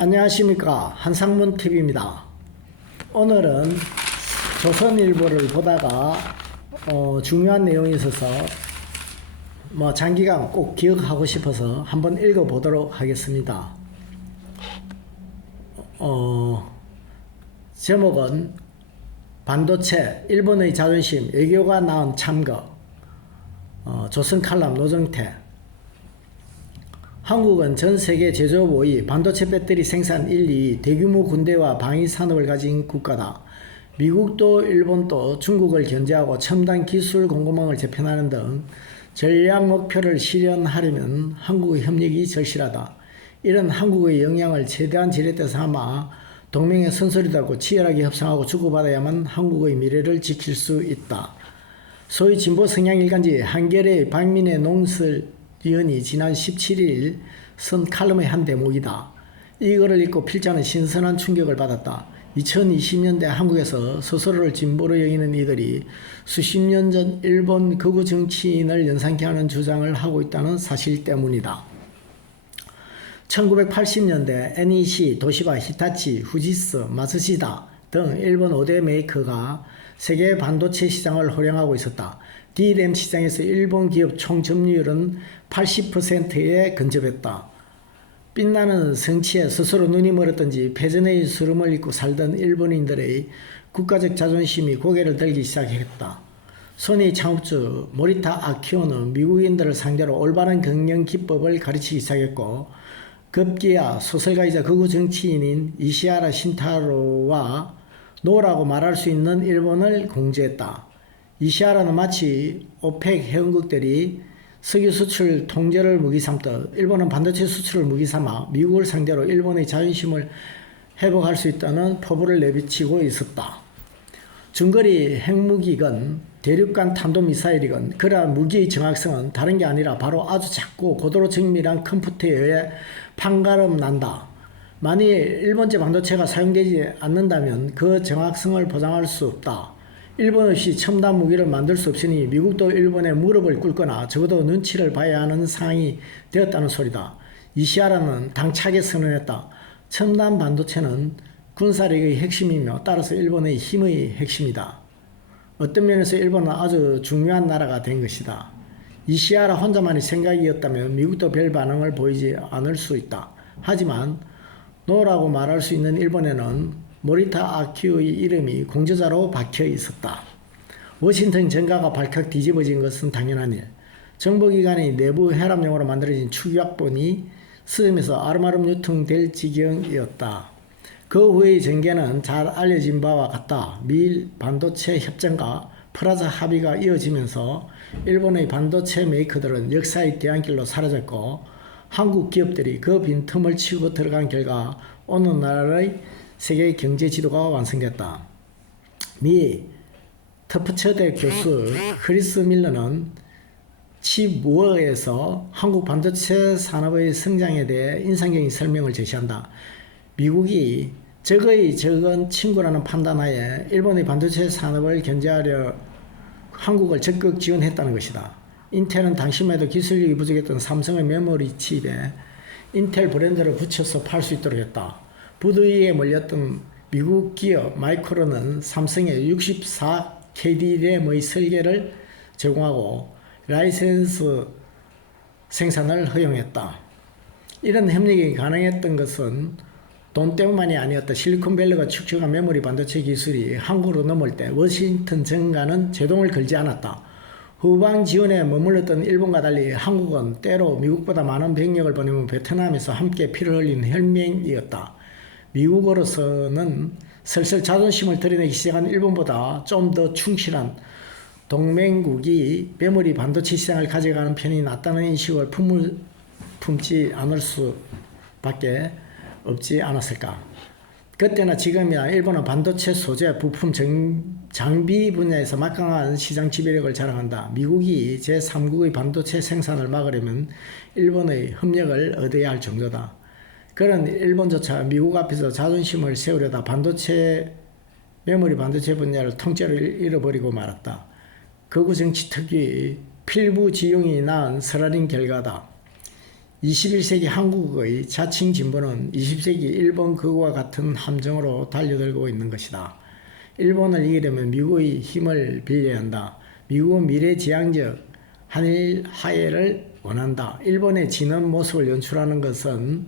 안녕하십니까, 한상문TV입니다. 오늘은 조선일보를 보다가 중요한 내용이 있어서 장기간 꼭 기억하고 싶어서 한번 읽어보도록 하겠습니다. 제목은 반도체, 일본의 자존심, 외교가 낳은 참거. 조선칼럼 노정태. 한국은 전 세계 제조업 5위, 반도체 배터리 생산 1, 2위, 대규모 군대와 방위 산업을 가진 국가다. 미국도 일본도 중국을 견제하고 첨단 기술 공급망을 재편하는 등 전략 목표를 실현하려면 한국의 협력이 절실하다. 이런 한국의 역량을 최대한 지렛대 삼아 동맹의 선소리 달고 치열하게 협상하고 주고받아야만 한국의 미래를 지킬 수 있다. 소위 진보 성향 일간지 한겨레의 박민의 농설위원이 지난 17일 쓴 칼럼의 한 대목이다. 이거를 읽고 필자는 신선한 충격을 받았다. 2020년대 한국에서 스스로를 진보로 여기는 이들이 수십 년 전 일본 극우 정치인을 연상케 하는 주장을 하고 있다는 사실 때문이다. 1980년대 NEC, 도시바, 히타치, 후지스, 마츠시다 등 일본 5대 메이커가 세계 반도체 시장을 호령하고 있었다. DRAM 시장에서 일본 기업 총 점유율은 80%에 근접했다. 빛나는 성취에 스스로 눈이 멀었던지 패전의 수름을 입고 살던 일본인들의 국가적 자존심이 고개를 들기 시작했다. 소니 창업주 모리타 아키오는 미국인들을 상대로 올바른 경영 기법을 가르치기 시작했고, 급기야 소설가이자 극우 정치인인 이시하라 신타로와 노라고 말할 수 있는 일본을 공제했다. 이시하라는 마치 오펙 회원국들이 석유 수출 통제를 무기 삼듯 일본은 반도체 수출을 무기 삼아 미국을 상대로 일본의 자존심을 회복할 수 있다는 포부를 내비치고 있었다. 중거리 핵무기건 대륙간 탄도미사일이건 그러한 무기의 정확성은 다른 게 아니라 바로 아주 작고 고도로 정밀한 컴퓨터에 의해 판가름 난다. 만일 일본제 반도체가 사용되지 않는다면 그 정확성을 보장할 수 없다. 일본 없이 첨단 무기를 만들 수 없으니 미국도 일본의 무릎을 꿇거나 적어도 눈치를 봐야 하는 상황이 되었다는 소리다. 이시하라는 당차게 선언했다. 첨단 반도체는 군사력의 핵심이며 따라서 일본의 힘의 핵심이다. 어떤 면에서 일본은 아주 중요한 나라가 된 것이다. 이시하라 혼자만의 생각이었다면 미국도 별 반응을 보이지 않을 수 있다. 하지만 노라고 말할 수 있는 일본에는 모리타 아키오의 이름이 공저자로 박혀 있었다. 워싱턴 정가가 발칵 뒤집어진 것은 당연한 일. 정보기관의 내부 혈압용으로 만들어진 축약본이 서점에서 아름아름 유통될 지경이었다. 그 후의 전개는 잘 알려진 바와 같다. 미일 반도체 협정과 프라자 합의가 이어지면서 일본의 반도체 메이커들은 역사의 뒤안길로 사라졌고, 한국 기업들이 그 빈틈을 치고 들어간 결과 오늘날의 세계 경제 지도가 완성됐다. 미 터프처대 교수 크리스 밀러는 치무어에서 한국 반도체 산업의 성장에 대해 인상적인 설명을 제시한다. 미국이 적의 적은 친구라는 판단하에 일본의 반도체 산업을 견제하려 한국을 적극 지원했다는 것이다. 인텔은 당시만 해도 기술력이 부족했던 삼성의 메모리 칩에 인텔 브랜드를 붙여서 팔 수 있도록 했다. 부두위에 몰렸던 미국 기업 마이크론은 삼성에 64KD 램의 설계를 제공하고 라이센스 생산을 허용했다. 이런 협력이 가능했던 것은 돈 때문만이 아니었다. 실리콘밸리가 축적한 메모리 반도체 기술이 한국으로 넘어올 때 워싱턴 정가는 제동을 걸지 않았다. 후방 지원에 머물렀던 일본과 달리 한국은 때로 미국보다 많은 병력을 보내면 베트남에서 함께 피를 흘린 혈맹이었다. 미국으로서는 슬슬 자존심을 드러내기 시작한 일본보다 좀 더 충실한 동맹국이 메모리 반도체 시장을 가져가는 편이 낫다는 인식을 품지 않을 수밖에 없지 않았을까. 그때나 지금이나 일본은 반도체 소재, 부품, 장비 분야에서 막강한 시장 지배력을 자랑한다. 미국이 제3국의 반도체 생산을 막으려면 일본의 협력을 얻어야 할 정도다. 그런 일본조차 미국 앞에서 자존심을 세우려다 메모리 반도체 분야를 통째로 잃어버리고 말았다. 극우 정치 특유의 필부지용이 낳은 설날인 결과다. 21세기 한국의 자칭 진보는 20세기 일본 그와 같은 함정으로 달려들고 있는 것이다. 일본을 이기려면 미국의 힘을 빌려야 한다. 미국은 미래지향적 한일 화해를 원한다. 일본의 지는 모습을 연출하는 것은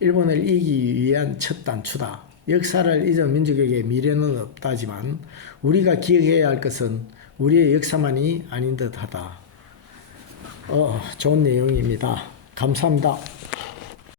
일본을 이기기 위한 첫 단추다. 역사를 잊은 민족에게 미래는 없다지만 우리가 기억해야 할 것은 우리의 역사만이 아닌 듯하다. 좋은 내용입니다. 감사합니다.